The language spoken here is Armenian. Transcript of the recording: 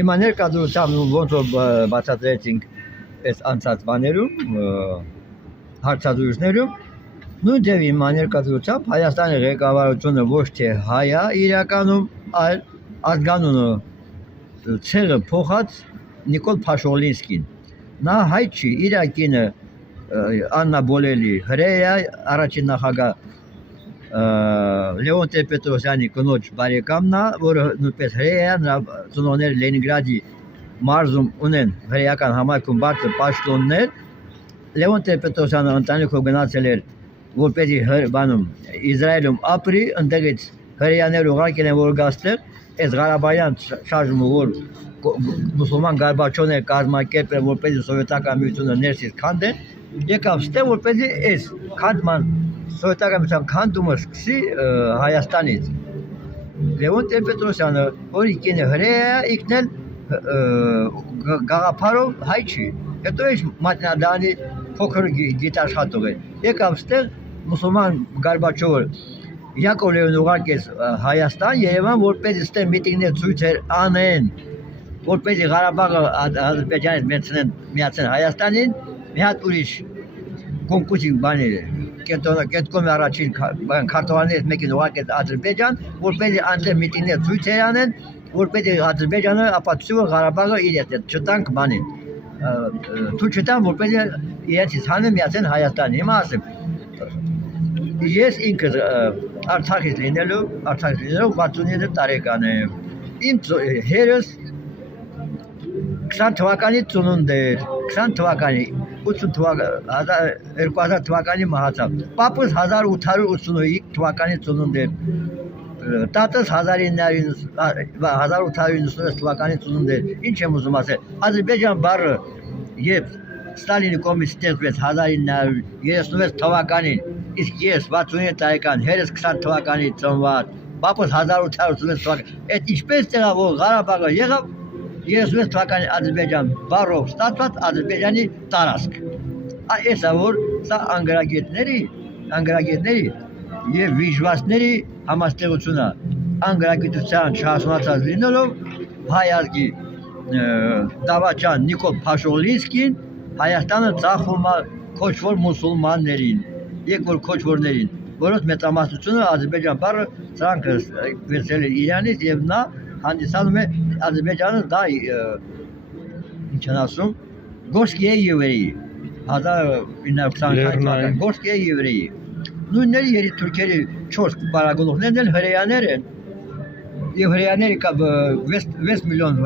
Հիմա ներկայությամբ ոնց որ բացատրեցինք այս անցած բաներում, հարցադրություններում, նույն ձև հիմա ներկայությամբ Հայաստանի ղեկավարությունը ոչ թե հայ է իրականում, այլ ազգանունը ցեղը փոխած Նիկոլ Փաշովլինսկին։ Նա հայ չի, իր կինը Աննա Բոլելի հրեա, առաջին նախագահ Լևոն Տեր-Պետրոսյանի կնոջ բարեկամն է, որը նույնպես հրեա է, նրա ծնողները Լենինգրադի մարզում ունեն հրեական համայնքում բարձր պաշտոններ։ Լևոն Տեր-Պետրոսյանը ընտանիքով գնացել էր որպեսզի բանում Իսրայելում ապրի, ընդդեղից հրեաներ ուղարկել են որ գաստեղ, այս Ղարաբաղյան շարժումը որ մուսուլման Գորբաչովն կազմակերպել որպեսզի սովետական միությունը ներսից քանդեն, եկավ ստե որպեսզի այս քանդման սովետական միության քանդումը սկսի Հայաստանից։ Լևոն Տեր-Պետրոսյանը, որի կինը հրեա է, ինքն էլ գաղափարով հայ չի։ Հետո էս Մատնադանի փոքր գիտաշխատող է։ Եկավ ստեղ մուսուլման Գորբաչովը Յակով Լևոնը ուղարկեց Հայաստան, Երևան, որպեսզի ստեղ միտինգներ ցույցեր անեն, որպեսզի Ղարաբաղը Ադրբեջանից միացնեն Հայաստանին, մի հատ ուրիշ կոնկուրսի բաներ կենտրոնի առաջին քարտուղարներից մեկին ուղարկեց Ադրբեջան, որպեսզի անտեղ միտինգներ ցույցեր անեն, որպեսզի Ադրբեջանը ապացուցի որ Ղարաբաղը իր է, չտանք բանին, թույլ չտան, որպեսզի իրենցից հանեն միացեն Հայաստան։ Հիմա ասեմ, ես ինքս Արցախից լինելով 69 տարեկան եմ, իմ հերս 20 թվականի ծնունդ էր, 20 թվականի 2000 թվականի մահացավ, պապս 1885 թվականի ծնունդ էր, տատս 1896 թվականի ծնունդ էր, ինչ եմ ուզում ասել, Ադրբեջան բառը երբ Ստալինի կողմից ստեղծվեց 1936 թվականին, իսկ ես 69 տարեկան, հերս 20 թվականի ծնված, պապս 1886 թվականի, այդ ինչպես տեղավ որ Ղարաբաղը եղավ 36 թվականի Ադրբեջան բառով ստացված Ադրբեջանի տարածք։ Այս է որ սա անգրագետների եւ վիժվածների համաստեղությունը անգրագիտության չհասունացած լինելով հայ ազգի դավաճան Նիկոլ Փաշովլինսկին Հայաստանը ծախում է քոչվոր մուսուլմաններին, երկրորդ քոչվորներին, որոնց մեծամասնությունը Ադրբեջան բառը սրանք վերցրել են Իրանից եւ նա հանդիսանում է Ադրբեջանը դա ինչ են ասում Գորսկիե եվրեի 1922 թվականին Գորսկիե եվրեի նույնների երի թուրքերի 4 բարագլուխներն էլ հրեաներ են եւ հրեաների 6 միլիոն